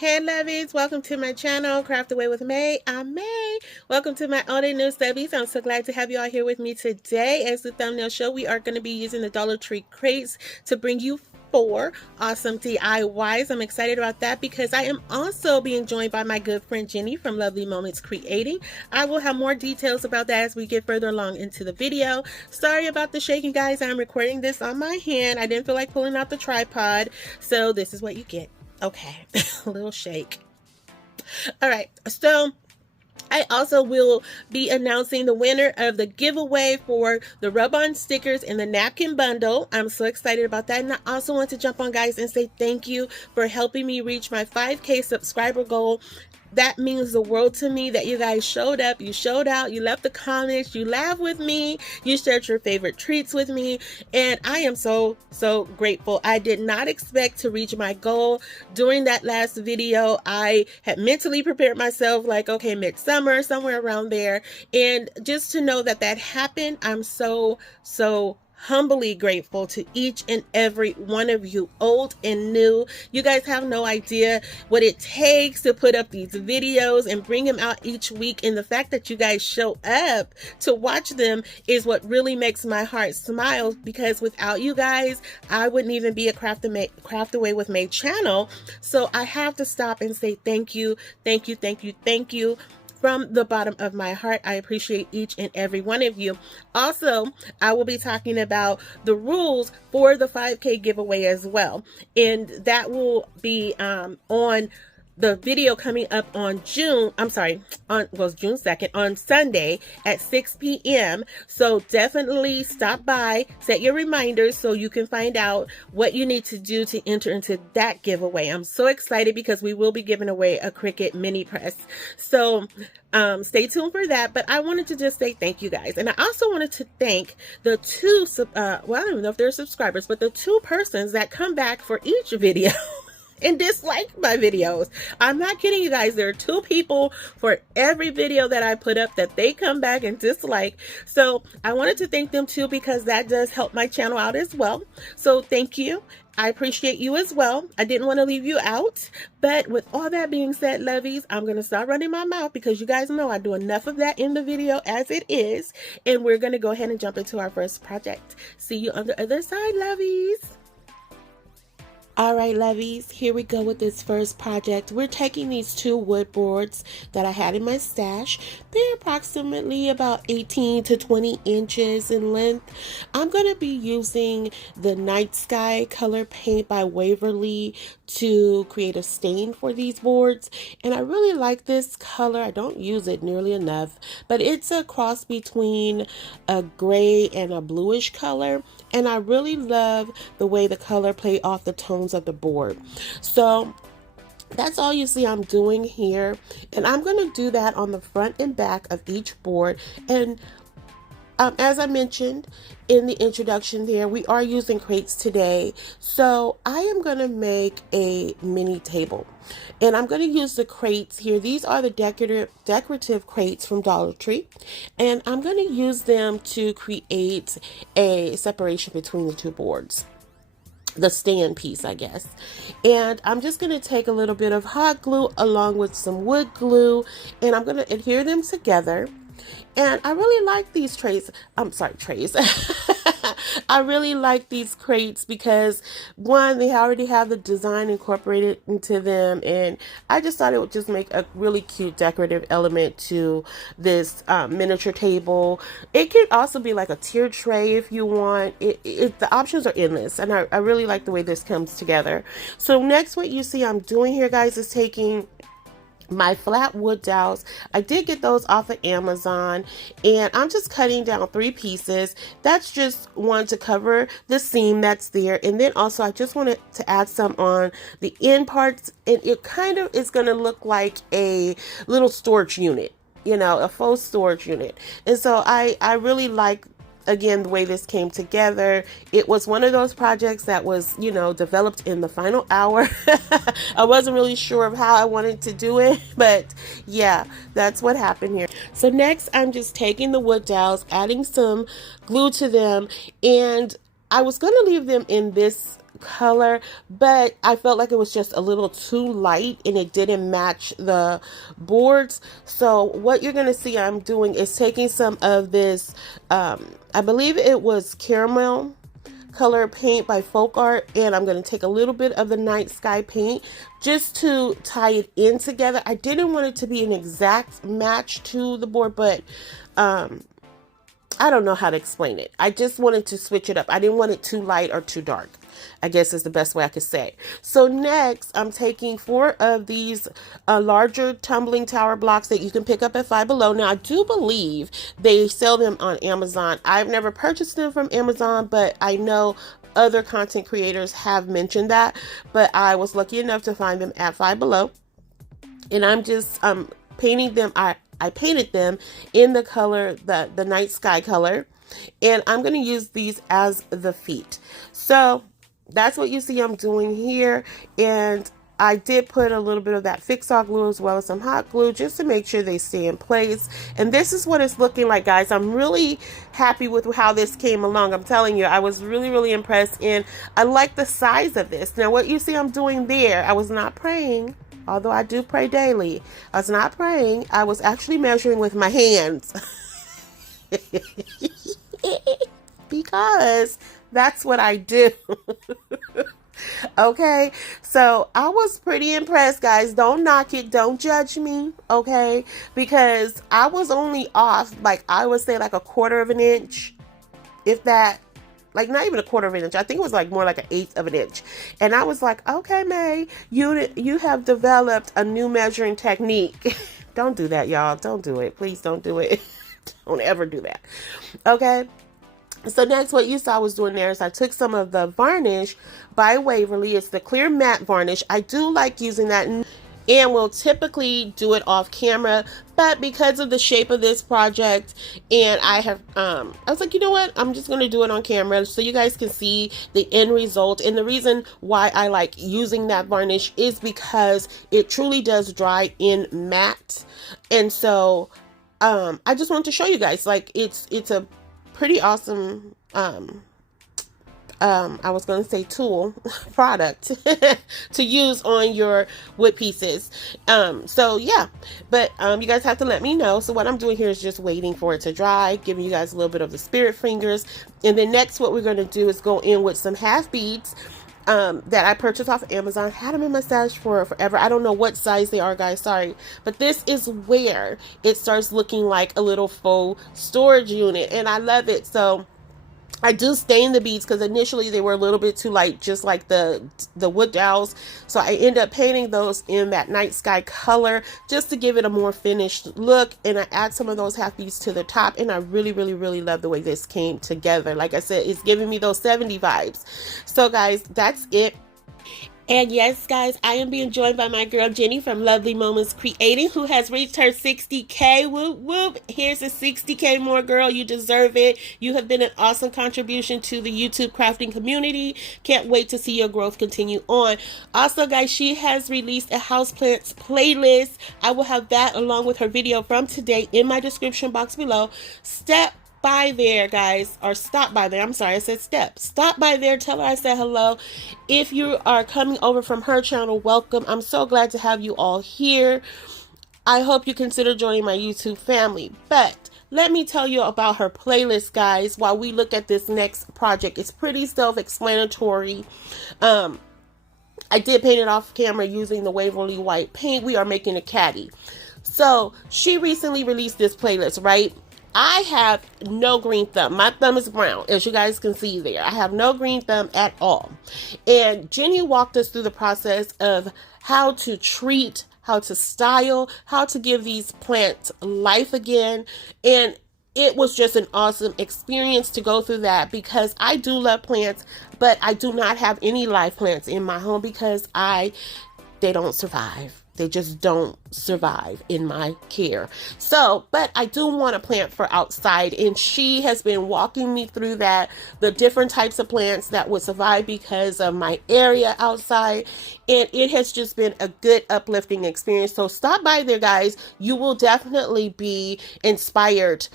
Hey lovies, welcome to my channel, Craft Away with May. I'm May. Welcome to my all day new stubbies. I'm so glad to have you all here with me today. As the thumbnail show, we are going to be using the Dollar Tree crates to bring you 4 awesome DIYs. I'm excited about that because I am also being joined by my good friend Jenny from Lovely Moments Creating. I will have more details about that as we get further along into the video. Sorry about the shaking, guys. I'm recording this on my hand. I didn't feel like pulling out the tripod, so this is what you get. Okay, a little shake. All right, so I also will be announcing the winner of the giveaway for the rub-on stickers and the napkin bundle. I'm so excited about that. And I also want to jump on, guys, and say thank you for helping me reach my 5K subscriber goal. That means the world to me that you guys showed up, you showed out, you left the comments, you laughed with me, you shared your favorite treats with me, and I am so grateful. I did not expect to reach my goal. During that last video, I had mentally prepared myself like, okay, midsummer, somewhere around there, and just to know that that happened, I'm so humbly grateful to each and every one of you, old and new. You guys have no idea what it takes to put up these videos and bring them out each week, and the fact that you guys show up to watch them is what really makes my heart smile, because without you guys I wouldn't even be a Craft Away with May channel. So I have to stop and say thank you, thank you, thank you, thank you. From the bottom of my heart, I appreciate each and every one of you. Also, I will be talking about the rules for the 5K giveaway as well. And that will be on the video coming up on June 2nd, on Sunday at 6 p.m. So definitely stop by, set your reminders so you can find out what you need to do to enter into that giveaway. I'm so excited because we will be giving away a Cricut mini press. So stay tuned for that. But I wanted to just say thank you guys. And I also wanted to thank the two, well, I don't know if they're subscribers, but the 2 persons that come back for each video and dislike my videos. I'm not kidding you guys. There are 2 people for every video that I put up that they come back and dislike. So I wanted to thank them too, because that does help my channel out as well. So thank you. I appreciate you as well. I didn't want to leave you out. But with all that being said, lovies, I'm going to start running my mouth because you guys know I do enough of that in the video as it is. And we're going to go ahead and jump into our first project. See you on the other side, lovies. All right, lovies, here we go with this first project. We're taking these 2 wood boards that I had in my stash. They're approximately about 18 to 20 inches in length. I'm going to be using the Night Sky color paint by Waverly to create a stain for these boards. And I really like this color. I don't use it nearly enough, but it's a cross between a gray and a bluish color. And I really love the way the color play off the tones of the board. So that's all you see I'm doing here. And I'm going to do that on the front and back of each board. And as I mentioned in the introduction there, we are using crates today. So I am going to make a mini table. And I'm going to use the crates here. These are the decorative crates from Dollar Tree. And I'm going to use them to create a separation between the 2 boards. The stand piece, I guess. And I'm just going to take a little bit of hot glue along with some wood glue. And I'm going to adhere them together. And I really like these trays. I really like these crates because, one, they already have the design incorporated into them, and I just thought it would just make a really cute decorative element to this miniature table. It could also be like a tier tray if you want. The options are endless, and I really like the way this comes together. So next, what you see I'm doing here, guys, is taking my flat wood dowels. I did get those off of Amazon, and I'm just cutting down 3 pieces. That's just one to cover the seam that's there, and then also I just wanted to add some on the end parts, and it kind of is going to look like a little storage unit, you know, a faux storage unit. And so I really like, again, the way this came together. It was one of those projects that was, you know, developed in the final hour. I wasn't really sure of how I wanted to do it, but yeah, that's what happened here. So next, I'm just taking the wood dowels, adding some glue to them, and I was going to leave them in this color, but I felt like it was just a little too light and it didn't match the boards. So what you're going to see I'm doing is taking some of this, I believe it was caramel color paint by FolkArt, and I'm going to take a little bit of the night sky paint just to tie it in together. I didn't want it to be an exact match to the board, but I don't know how to explain it. I just wanted to switch it up. I didn't want it too light or too dark, I guess is the best way I could say. So next, I'm taking 4 of these larger tumbling tower blocks that you can pick up at Five Below. Now, I do believe they sell them on Amazon. I've never purchased them from Amazon, but I know other content creators have mentioned that. But I was lucky enough to find them at Five Below. And I'm just painting them. I painted them in the color, the night sky color, and I'm going to use these as the feet. So that's what you see I'm doing here. And I did put a little bit of that Fix-All glue as well as some hot glue just to make sure they stay in place. And this is what it's looking like, guys. I'm really happy with how this came along. I'm telling you, I was really, really impressed, and I like the size of this. Now, what you see I'm doing there, I was not praying. Although I do pray daily, I was not praying. I was actually measuring with my hands. Because that's what I do. Okay, so I was pretty impressed, guys. Don't knock it. Don't judge me, okay? Because I was only off, like, I would say like a 1/4 of an inch, if that. Like, not even a 1/4 of an inch. I think it was like more like 1/8 of an inch. And I was like, okay, May, you have developed a new measuring technique. Don't do that, y'all. Don't do it. Please don't do it. Don't ever do that. Okay. So next, what you saw I was doing there is I took some of the varnish by Waverly. It's the clear matte varnish. I do like using that, and we'll typically do it off camera, but because of the shape of this project, and I was like, you know what, I'm just going to do it on camera so you guys can see the end result. And the reason why I like using that varnish is because it truly does dry in matte. And so I just wanted to show you guys, like, it's a pretty awesome I was going to say tool product to use on your wood pieces. So yeah, but you guys have to let me know. So what I'm doing here is just waiting for it to dry, giving you guys a little bit of the spirit fingers. And then next, what we're going to do is go in with some half beads that I purchased off of Amazon. Had them in my stash for forever. I don't know what size they are, guys, sorry, but this is where it starts looking like a little faux storage unit, and I love it. So I do stain the beads because initially they were a little bit too light, just like the wood dowels. So I end up painting those in that night sky color just to give it a more finished look. And I add some of those half beads to the top, and I really, really, really love the way this came together. Like I said, it's giving me those 70 vibes. So guys, that's it. And yes, guys, I am being joined by my girl Jenny from Lovely Moments Creating, who has reached her 60K. Whoop, whoop. Here's a 60K more, girl. You deserve it. You have been an awesome contribution to the YouTube crafting community. Can't wait to see your growth continue on. Also, guys, she has released a houseplants playlist. I will have that along with her video from today in my description box below. Stop by there, guys, or stop by there. I'm sorry, I said step. Stop by there, tell her I said hello. If you are coming over from her channel, welcome. I'm so glad to have you all here. I hope you consider joining my YouTube family. But let me tell you about her playlist, guys, while we look at this next project. It's pretty self-explanatory. I did paint it off camera using the Waverly white paint. We are making a caddy. So she recently released this playlist, right? I have no green thumb. My thumb is brown, as you guys can see there. I have no green thumb at all. And Jenny walked us through the process of how to treat, how to style, how to give these plants life again. And it was just an awesome experience to go through that, because I do love plants, but I do not have any live plants in my home because they don't survive. They just don't survive in my care. So, but I do want a plant for outside, and she has been walking me through that, the different types of plants that would survive because of my area outside, and it has just been a good uplifting experience. So stop by there, guys. You will definitely be inspired.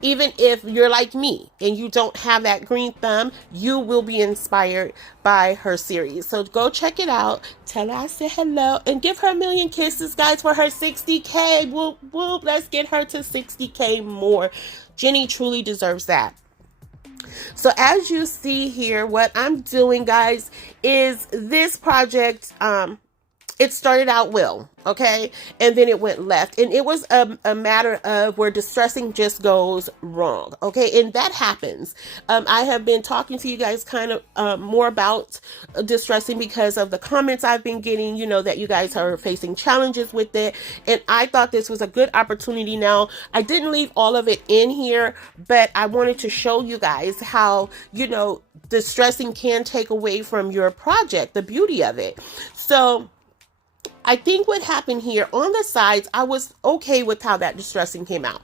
Even if you're like me and you don't have that green thumb, you will be inspired by her series. So go check it out. Tell her I said hello and give her a million kisses, guys, for her 60K. Whoop, whoop. Let's get her to 60K more. Jenny truly deserves that. So as you see here, what I'm doing, guys, is this project, it started out well, okay? And then it went left. And it was a matter of where distressing just goes wrong, okay? And that happens. I have been talking to you guys kind of more about distressing because of the comments I've been getting, you know, that you guys are facing challenges with it. And I thought this was a good opportunity. Now, I didn't leave all of it in here, but I wanted to show you guys how, you know, distressing can take away from your project, the beauty of it. So I think what happened here on the sides, I was okay with how that distressing came out.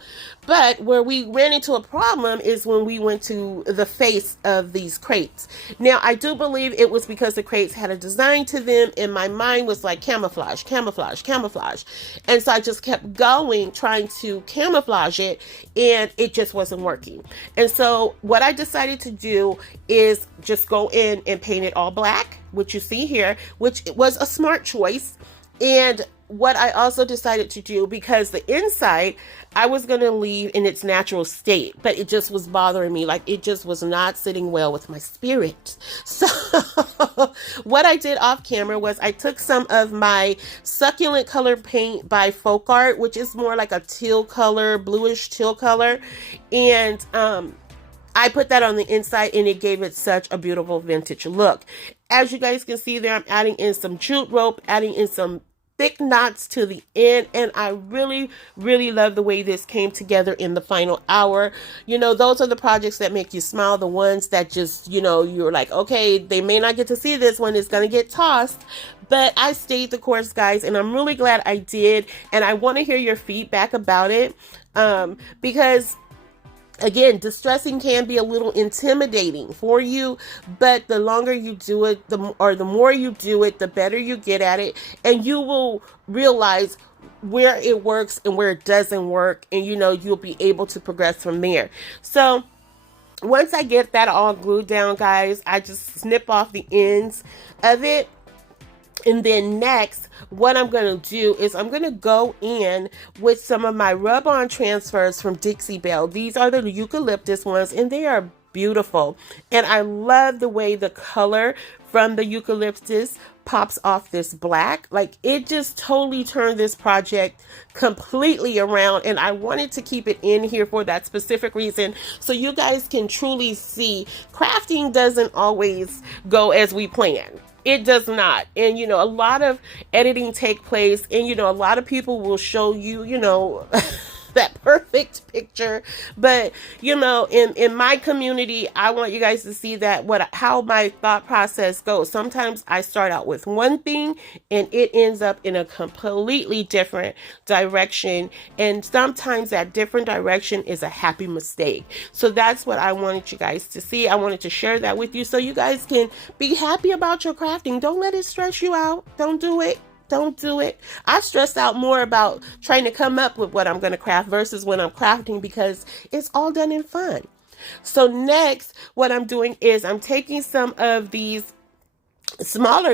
But where we ran into a problem is when we went to the face of these crates. Now, I do believe it was because the crates had a design to them, and my mind was like camouflage, camouflage, camouflage. And so I just kept going, trying to camouflage it, and it just wasn't working. And so what I decided to do is just go in and paint it all black, which you see here, which was a smart choice. And what I also decided to do, because the inside I was going to leave in its natural state, but it just was bothering me. Like, it just was not sitting well with my spirit. So what I did off camera was I took some of my succulent color paint by FolkArt, which is more like a teal color, bluish teal color. And I put that on the inside, and it gave it such a beautiful vintage look. As you guys can see there, I'm adding in some jute rope, adding in some thick knots to the end, and I really, really love the way this came together in the final hour. You know, those are the projects that make you smile, the ones that just, you know, you're like, okay, they may not get to see this one, it's gonna get tossed. But I stayed the course, guys, and I'm really glad I did, and I want to hear your feedback about it, because again, distressing can be a little intimidating for you, but the longer you do it, the more you do it, the better you get at it, and you will realize where it works and where it doesn't work, and you know, you'll be able to progress from there. So once I get that all glued down, guys, I just snip off the ends of it. And then next, what I'm going to do is I'm going to go in with some of my rub-on transfers from Dixie Belle. These are the eucalyptus ones, and they are beautiful. And I love the way the color from the eucalyptus pops off this black. Like, it just totally turned this project completely around, and I wanted to keep it in here for that specific reason, so you guys can truly see crafting doesn't always go as we plan. It does not. And, you know, a lot of editing take place, and, you know, a lot of people will show you, you know, that perfect picture. But, you know, in my community, I want you guys to see that how my thought process goes. Sometimes I start out with one thing and it ends up in a completely different direction. And sometimes that different direction is a happy mistake. So that's what I wanted you guys to see. I wanted to share that with you so you guys can be happy about your crafting. Don't let it stress you out. Don't do it. Don't do it. I stress out more about trying to come up with what I'm going to craft versus when I'm crafting, because it's all done in fun. So next, what I'm doing is I'm taking some of these smaller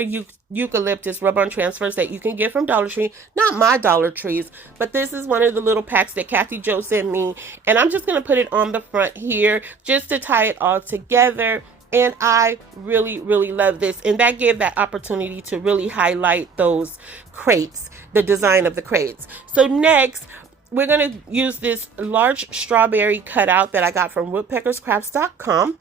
eucalyptus rub-on transfers that you can get from Dollar Tree. Not my Dollar Trees, but this is one of the little packs that Kathy Jo sent me. And I'm just going to put it on the front here just to tie it all together. And I really, really love this. And that gave that opportunity to really highlight those crates, the design of the crates. So next, we're going to use this large strawberry cutout that I got from woodpeckerscrafts.com.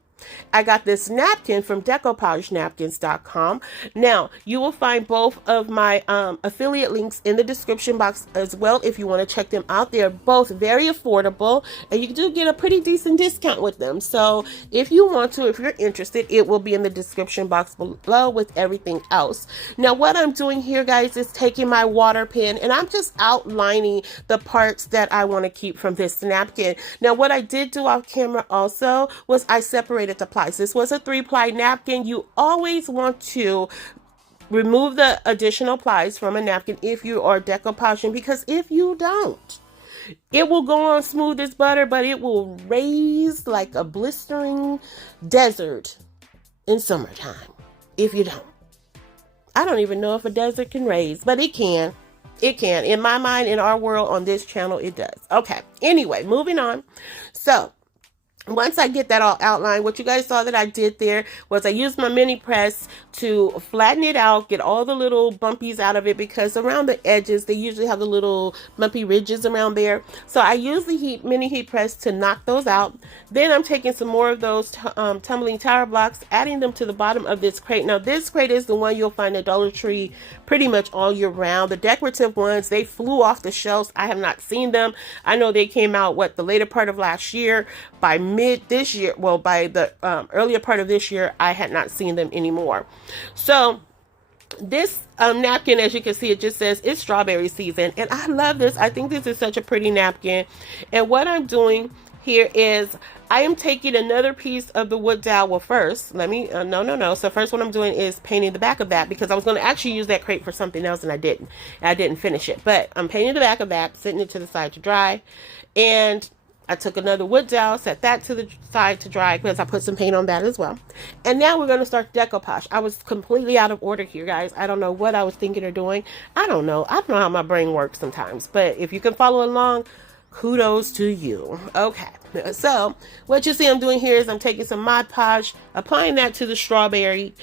I got this napkin from decopodgenapkins.com. Now, you will find both of my affiliate links in the description box as well if you want to check them out. They're both very affordable, and you do get a pretty decent discount with them. So if you want to, if you're interested, it will be in the description box below with everything else. Now, what I'm doing here, guys, is taking my water pen and I'm just outlining the parts that I want to keep from this napkin. Now, what I did do off camera also was I separated the plies. This was a 3-ply napkin. You always want to remove the additional plies from a napkin if you are decoupaging, because if you don't, it will go on smooth as butter, but it will raise like a blistering desert in summertime if you don't. I don't even know if a desert can raise, but it can. It can. In my mind, in our world, on this channel, it does. Okay. Anyway, moving on. So, once I get that all outlined, what you guys saw that I did there was I used my mini press to flatten it out, get all the little bumpies out of it, because around the edges, they usually have the little bumpy ridges around there. So I use the mini heat press to knock those out. Then I'm taking some more of those tumbling tower blocks, adding them to the bottom of this crate. Now, this crate is the one you'll find at Dollar Tree pretty much all year round. The decorative ones, they flew off the shelves. I have not seen them. I know they came out, the later part of last year. By mid this year, by the earlier part of this year, I had not seen them anymore. So this napkin, as you can see, it just says it's strawberry season, and I love this. I think this is such a pretty napkin. And what I'm doing here is I am taking another piece of the wood dowel. Well, first, let me, no. So first what I'm doing is painting the back of that, because I was going to actually use that crate for something else and I didn't finish it. But I'm painting the back of that, setting it to the side to dry. And I took another wood dowel, set that to the side to dry because I put some paint on that as well. And now we're going to start decoupage. I was completely out of order here, guys. I don't know what I was thinking or doing. I don't know how my brain works sometimes. But if you can follow along, kudos to you. Okay. So what you see I'm doing here is I'm taking some Mod Podge, applying that to the strawberry,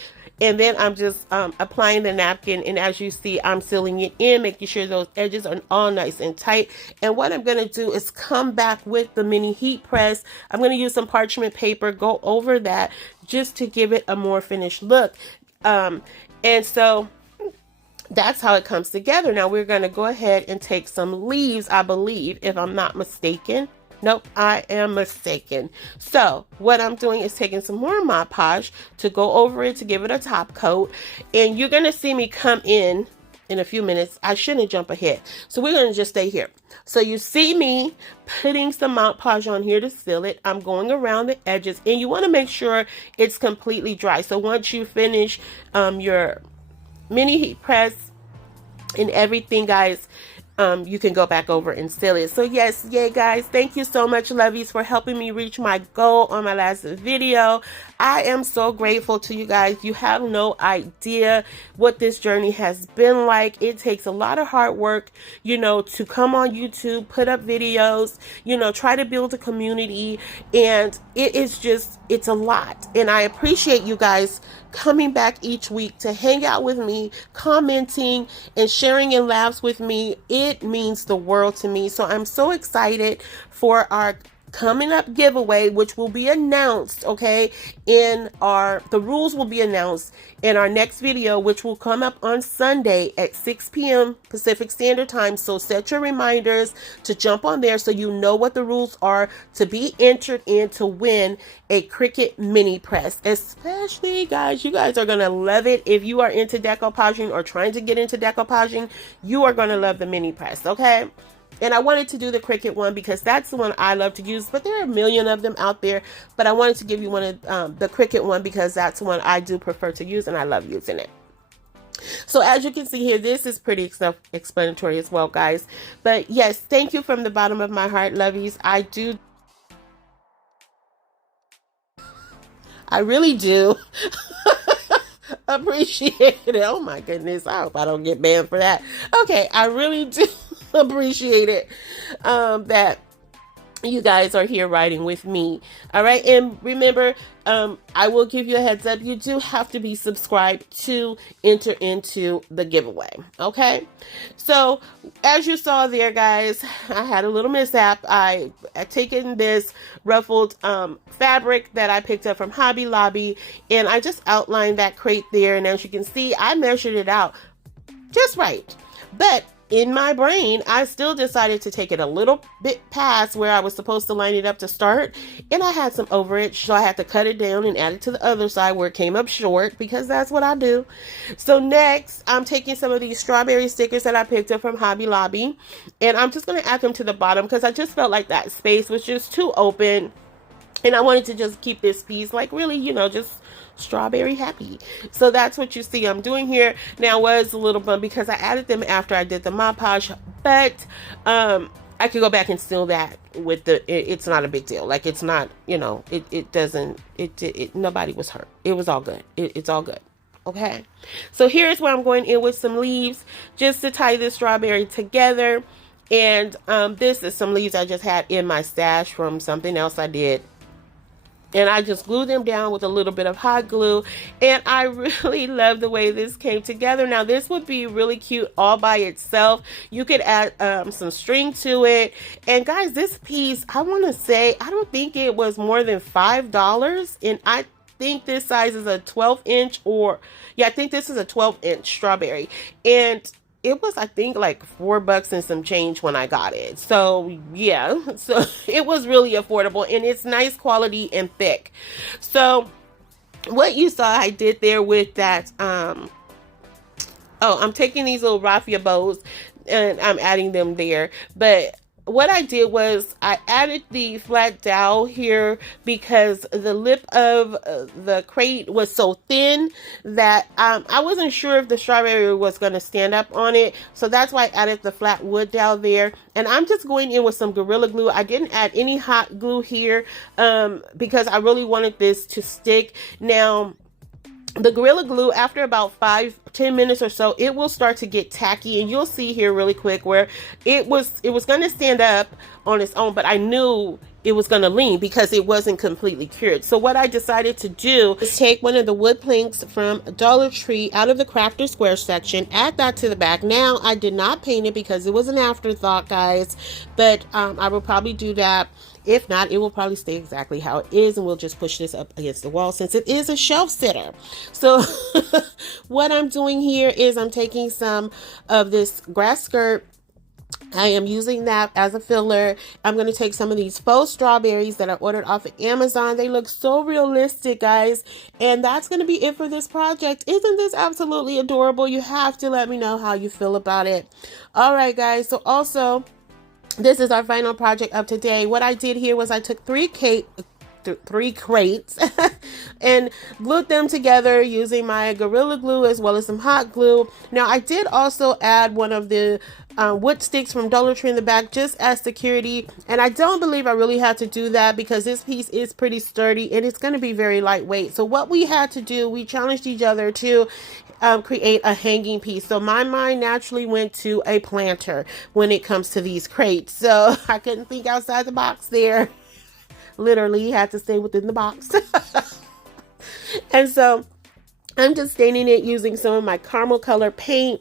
and then I'm just applying the napkin, and as you see, I'm sealing it in, making sure those edges are all nice and tight. And what I'm going to do is come back with the mini heat press. I'm going to use some parchment paper, go over that just to give it a more finished look. And so that's how it comes together. Now we're going to go ahead and take some leaves, I believe, if I'm not mistaken. Nope, I am mistaken. So what I'm doing is taking some more Mod Podge to go over it to give it a top coat. And you're going to see me come in a few minutes. I shouldn't jump ahead. So we're going to just stay here. So you see me putting some Mod Podge on here to seal it. I'm going around the edges, and you want to make sure it's completely dry. So once you finish your mini heat press and everything, guys, you can go back over and seal it. So yes, yay guys, thank you so much, Lovies, for helping me reach my goal on my last video. I am so grateful to you guys. You have no idea what this journey has been like. It takes a lot of hard work, to come on YouTube, put up videos, try to build a community, and it's a lot. And I appreciate you guys coming back each week to hang out with me, commenting and sharing in laughs with me. It means the world to me. So I'm so excited for our coming up giveaway, which will be announced, okay, the rules will be announced in our next video, which will come up on Sunday at 6 p.m. Pacific Standard Time. So set your reminders to jump on there so you know what the rules are to be entered in to win a Cricut mini press. Especially, guys, you guys are going to love it. If you are into decoupaging or trying to get into decoupaging, you are going to love the mini press, okay? And I wanted to do the Cricut one because that's the one I love to use, but there are a million of them out there. But I wanted to give you one of the Cricut one because that's the one I do prefer to use and I love using it. So as you can see here, this is pretty self-explanatory as well, guys. But yes, thank you from the bottom of my heart, Lovies. I really do appreciate it. Oh my goodness, I hope I don't get banned for that. Okay, I really do appreciate it that you guys are here riding with me. All right, and remember, I will give you a heads up, you do have to be subscribed to enter into the giveaway. Okay, so as you saw there, guys, I had a little mishap. I had taken this ruffled fabric that I picked up from Hobby Lobby, and I just outlined that crate there, and as you can see, I measured it out just right. But in my brain, I still decided to take it a little bit past where I was supposed to line it up to start. And I had some overage, so I had to cut it down and add it to the other side where it came up short, because that's what I do. So next, I'm taking some of these strawberry stickers that I picked up from Hobby Lobby, and I'm just going to add them to the bottom because I just felt like that space was just too open. And I wanted to just keep this piece like really, just strawberry happy. So that's what you see I'm doing here. Now, was a little bummed because I added them after I did the Mod Podge, but I could go back and steal that with it's not a big deal. Like, it's not, it doesn't, nobody was hurt. It was all good. It's all good. Okay. So here's where I'm going in with some leaves just to tie this strawberry together. And this is some leaves I just had in my stash from something else I did. And I just glued them down with a little bit of hot glue. And I really love the way this came together. Now, this would be really cute all by itself. You could add some string to it. And guys, this piece, I want to say, I don't think it was more than $5. And I think this size is a 12-inch I think this is a 12-inch strawberry. And it was, I think, like $4 and some change when I got it. So yeah, so it was really affordable, and it's nice quality and thick. So what you saw I did there with that, I'm taking these little raffia bows and I'm adding them there. But what I did was I added the flat dowel here because the lip of the crate was so thin that I wasn't sure if the strawberry was going to stand up on it. So that's why I added the flat wood dowel there. And I'm just going in with some Gorilla Glue. I didn't add any hot glue here because I really wanted this to stick. Now, the Gorilla Glue, after about 5-10 minutes or so, it will start to get tacky, and you'll see here really quick where it was going to stand up on its own, but I knew it was going to lean because it wasn't completely cured. So what I decided to do is take one of the wood planks from Dollar Tree out of the Crafter Square section, add that to the back. Now, I did not paint it because it was an afterthought, guys, but I will probably do that. If not, it will probably stay exactly how it is, and we'll just push this up against the wall since it is a shelf sitter. So what I'm doing here is I'm taking some of this grass skirt. I am using that as a filler. I'm going to take some of these faux strawberries that I ordered off of Amazon. They look so realistic, guys. And that's going to be it for this project. Isn't this absolutely adorable? You have to let me know how you feel about it. All right, guys. So also, this is our final project of today. What I did here was I took three crates and glued them together using my Gorilla Glue as well as some hot glue. Now, I did also add one of the wood sticks from Dollar Tree in the back just as security, and I don't believe I really had to do that because this piece is pretty sturdy and it's going to be very lightweight. So what we had to do, we challenged each other to create a hanging piece. So my mind naturally went to a planter when it comes to these crates. So I couldn't think outside the box there. Literally had to stay within the box. And so I'm just staining it using some of my caramel color paint.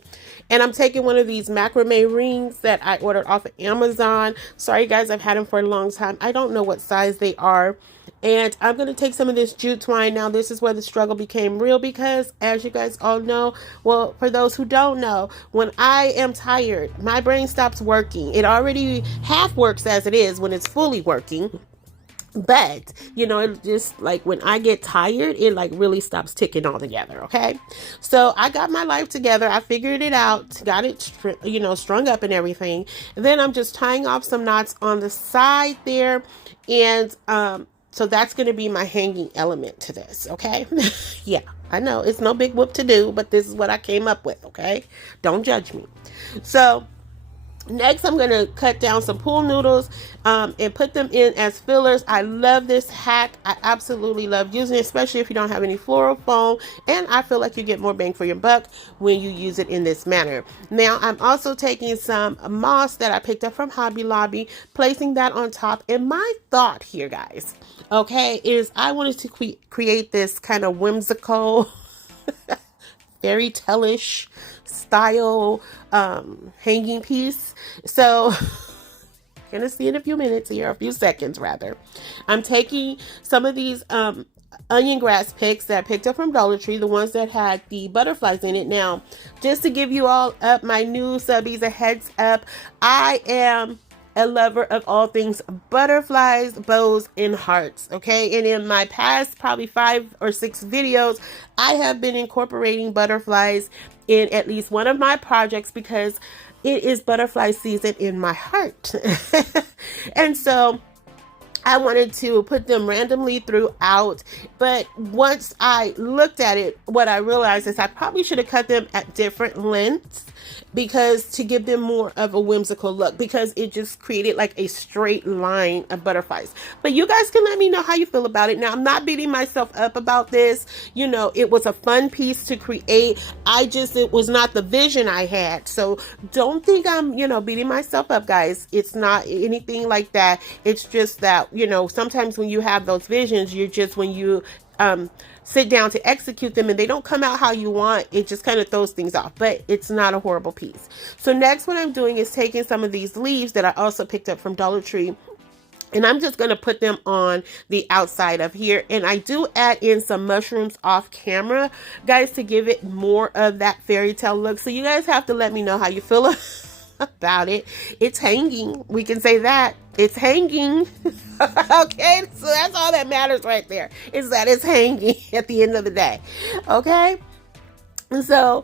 And I'm taking one of these macrame rings that I ordered off of Amazon. Sorry, guys, I've had them for a long time. I don't know what size they are. And I'm going to take some of this jute twine. Now, this is where the struggle became real because, as you guys all know, well, for those who don't know, when I am tired, my brain stops working. It already half works as it is when it's fully working. But, it just like when I get tired, it like really stops ticking all together. Okay. So I got my life together. I figured it out, got it, strung up and everything. And then I'm just tying off some knots on the side there. And, so that's going to be my hanging element to this. Okay. Yeah, I know it's no big whoop to do, but this is what I came up with. Okay. Don't judge me. So Next, I'm going to cut down some pool noodles and put them in as fillers. I love this hack. I absolutely love using it, especially if you don't have any floral foam. And I feel like you get more bang for your buck when you use it in this manner. Now, I'm also taking some moss that I picked up from Hobby Lobby, placing that on top. And my thought here, guys, okay, is I wanted to create this kind of whimsical fairy tale-ish style hanging piece. So gonna see in a few minutes here, a few seconds rather. I'm taking some of these onion grass picks that I picked up from Dollar Tree, the ones that had the butterflies in it. Now, just to give you all up, my new subbies, a heads up, I am a lover of all things butterflies, bows, and hearts. Okay, and in my past probably 5 or 6 videos, I have been incorporating butterflies in at least one of my projects because it is butterfly season in my heart. And so I wanted to put them randomly throughout, but once I looked at it, what I realized is I probably should have cut them at different lengths because to give them more of a whimsical look, because it just created like a straight line of butterflies. But you guys can let me know how you feel about it. Now, I'm not beating myself up about this. You know, it was a fun piece to create. It was not the vision I had. So don't think I'm, beating myself up, guys. It's not anything like that. It's just that, sometimes when you have those visions, when you sit down to execute them and they don't come out how you want, it just kind of throws things off, but it's not a horrible piece. So next, what I'm doing is taking some of these leaves that I also picked up from Dollar Tree, and I'm just going to put them on the outside of here. And I do add in some mushrooms off camera, guys, to give it more of that fairy tale look. So you guys have to let me know how you feel about it. It's hanging. We can say that. It's hanging. Okay, so that's all that matters right there, is that it's hanging at the end of the day. Okay, so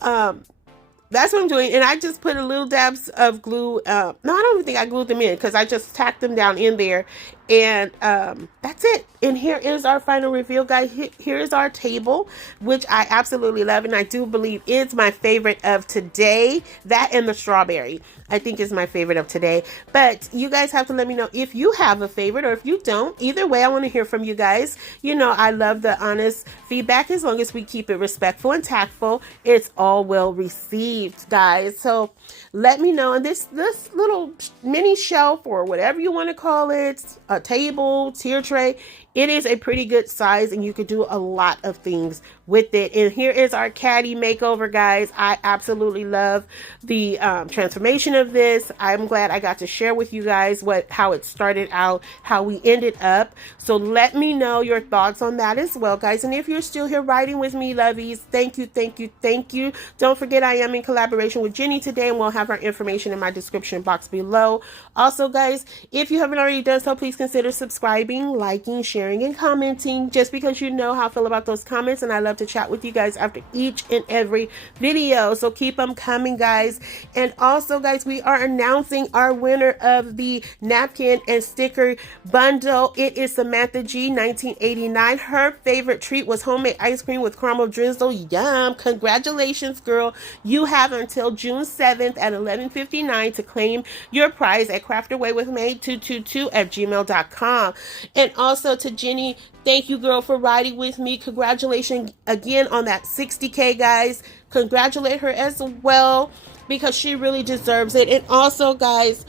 that's what I'm doing. And I just put a little dabs of glue. No, I don't even think I glued them in because I just tacked them down in there. And that's it. And here is our final reveal, guys. Here is our table, which I absolutely love. And I do believe is my favorite of today. That and the strawberry, I think, is my favorite of today. But you guys have to let me know if you have a favorite or if you don't. Either way, I want to hear from you guys. I love the honest feedback as long as we keep it respectful and tactful. It's all well received, guys. So let me know. And this little mini shelf, or whatever you want to call it, a table, tier tray, it is a pretty good size and you could do a lot of things with it. And here is our caddy makeover, guys. I absolutely love the transformation of this. I'm glad I got to share with you guys how it started out, how we ended up. So let me know your thoughts on that as well, guys. And if you're still here riding with me, lovies, thank you, thank you, thank you. Don't forget, I am in collaboration with Jenny today, and we'll have her information in my description box below. Also, guys, if you haven't already done so, please consider subscribing, liking, sharing, and commenting, just because you know how I feel about those comments, and I love to chat with you guys after each and every video. So keep them coming, guys. And also, guys, we are announcing our winner of the napkin and sticker bundle. It is Samantha G, 1989. Her favorite treat was homemade ice cream with caramel drizzle. Yum! Congratulations, girl. You have until June 7th at 11:59 to claim your prize at craftaway222@gmail.com. And also to Jenny, thank you, girl, for riding with me. Congratulations again on that 60K, guys. Congratulate her as well, because she really deserves it. And also, guys,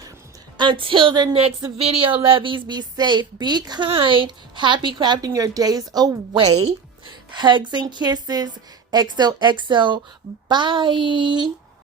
until the next video, lovies, be safe, be kind, happy crafting your days away. Hugs and kisses. XOXO. Bye.